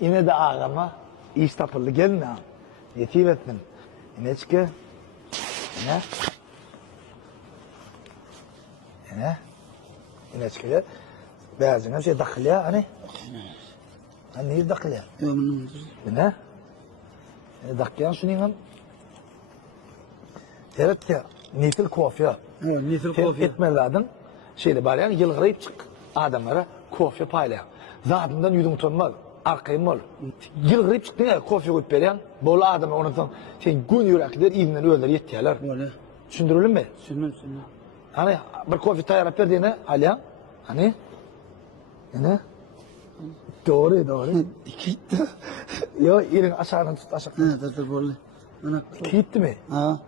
Yine de ağama iş tapıldı gelin ha. Yetiyim ettin. Yine çıkı. Yine çıkı. Beyazına bir şey dakıl ya hani. Hani neyi dakıl ya? Yine. Dakıyan şunu yine. Evet ya. Nitil kofi. Nitil kofi. Etmelerden şeyle bari yani yılgırayıp çık adamlara kofi paylayan. Zatından yudum tutunmaz. Arkayım ol. Yılgırayıp çıktın ya kofi koyup veren. Bolu adamı ondan sen gün yürekler evinden öldür yettiler. Böyle. Düşündürülür mü? Düşündüm. Hani bir kofi tayarap verdiğine Aliyan. Hani? Yani? Doğru. Gitti. Yo elin aşağıdan tut aşağı. Dur böyle. Gitti mi? Ha.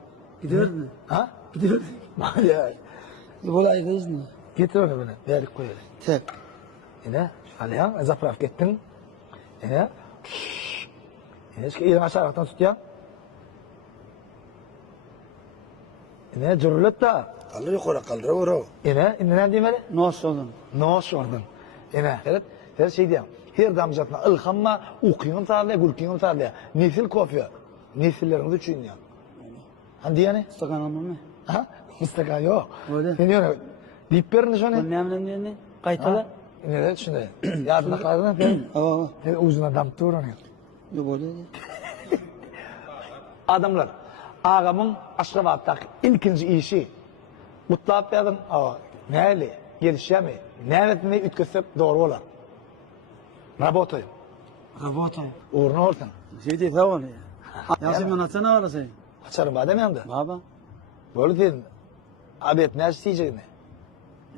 Gidiyor mu? Ha? Gidiyor. Ya. Böyle ayrıyız mı? Getir onu bana. Verdik koyalım. Tek. Yine Aliyan zapraf gittin. Yine. Yine elin aşağıdan tut ya. Yine cürlet da. Kaldır yukarı kaldır vuru. Yine ne diyeyim? Nasıl oldun? Noş oradan. Yine. Evet. Her şey diyeyim. Her damjatına ılhamma ukuyum tağla, gülkuyum tağla. Nesil kofi. Nesillerimiz için ya. Hani yani? Stakan alma mı? Ha? Mustafa yok. Öyle. Ne diyorsun? Deyip verin şunu. Ne emrin diyorsun? Kaytalı? Ne de şimdi. Yardım kaldırın efendim. Aa. Uzuna damp duranıyor. Yok böyle. Adamlar. Ağamın Aşgabat'taki ilkinci işi. Mutlak verdim. Neyle? Gelişemi. Neyle ütküsüp doğru olar. Rabotoyum. Rabota. Uğruna ortan. Şey değil tamam ya. Yasemin atsana var sen. Açarım badem yandı. Baba. Böyle değil. Abiyet ne isteyecek ne?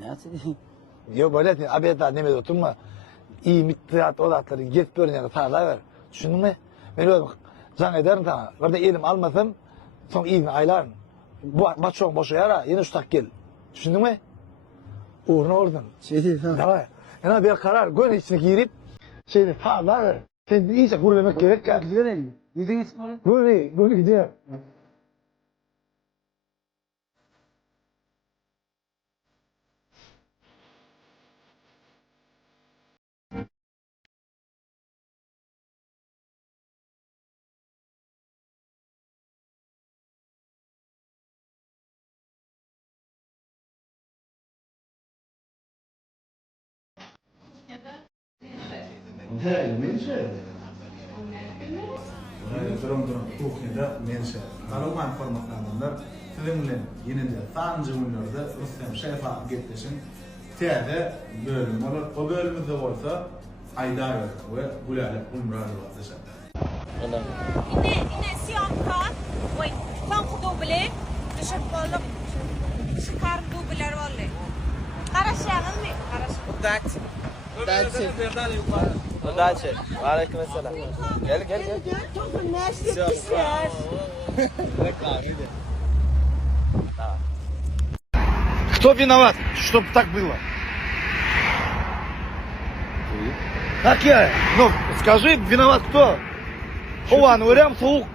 Ne atıyorsun? Yok böyle değil. Abiyet daha demedi oturma. İyi mittiyat odatları get bölünleri tarla ver. Düşündün mü? Ben öyle can ederim tamam. Burada elim almasam son iyini aylarım. Bu çok boşu yara yine uçtak gel. Düşündün mü? Uğruna oradan. Şey değil tamam. Tamam. Yani bir karar gönül içine girip şeyde tarla ver. Sen iyice kurulamak gerek ya. Gidiyor değil mi? Gidin gitsin oraya. Böyle gidiyor. Durun. Kuhyada menşe. Kalaman formatlarınlar filmler yine de fancı günlerde Rustem Şefa gitmişin tiyade bölüm olur. O bölümde olsa Aydar ve Gülale Umrar'ı atlaşan. Yine siyahkan, oy, tank duble, düşük balık, çıkar dubler vallahi. Karışıyalım mı? Karış. Удачи. Алейкум ассалам. Gel. Çok nasıl pişer? Кто виноват, чтоб так было? Как я? Ну, скажи, виноват кто? Хуан, урям, фук.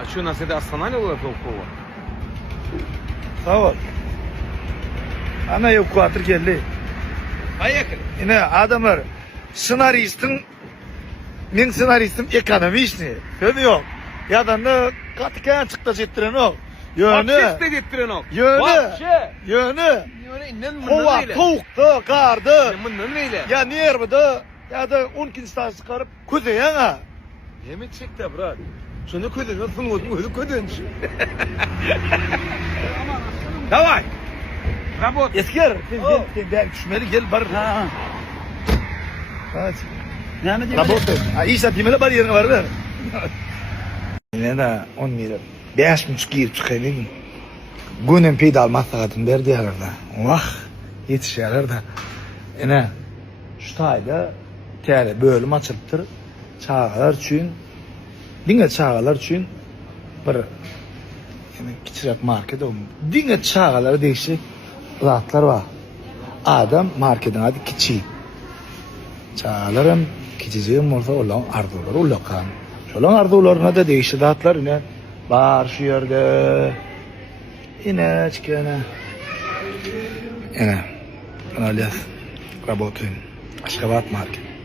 А что, нас это останавливало толково? Tamam. Ana evakuatör geldi. Поехали. Yine adamlar senaristin, men senaristim ekonomistni. Görüyor. Ya da ne katken çıktı jettiren o. Вообще стоит тренок. Вообще. Yönü. İnnen Hava, soğuktu, kardı. Bundan neyle? Ya nerede? Ya da 12 saat çıkarıp kuzeyana. Yemek çekti brat. Şunu koydun, nasıl oldu? Koydun. Давай. Работай. Esker. Sen düşmeli gel bar. Ha. Hadi. Ne mi diyorsun? Работай. А işte demeli bar yerine vardı. Yine de 10 lira. 5,5 yıl çıkayım. Günün peyda almazsa kadın verdi herhalde. Vah. Yetişerler de. Yine şu tayda tiyare bölüm açıptır. Çağalar için. Dinle çağalar için. Bir yani küçük market o. Dinle çağalar değişik zatlar var. Adam marketin adı küçük. Çağalarım küçücüğüm olsa olan arzular ulakan. Şolan arzularına da değişik zatlar yine var şu yerde. Yine çıkana. Yine. Analyaz. Работаем. Aşgabat market.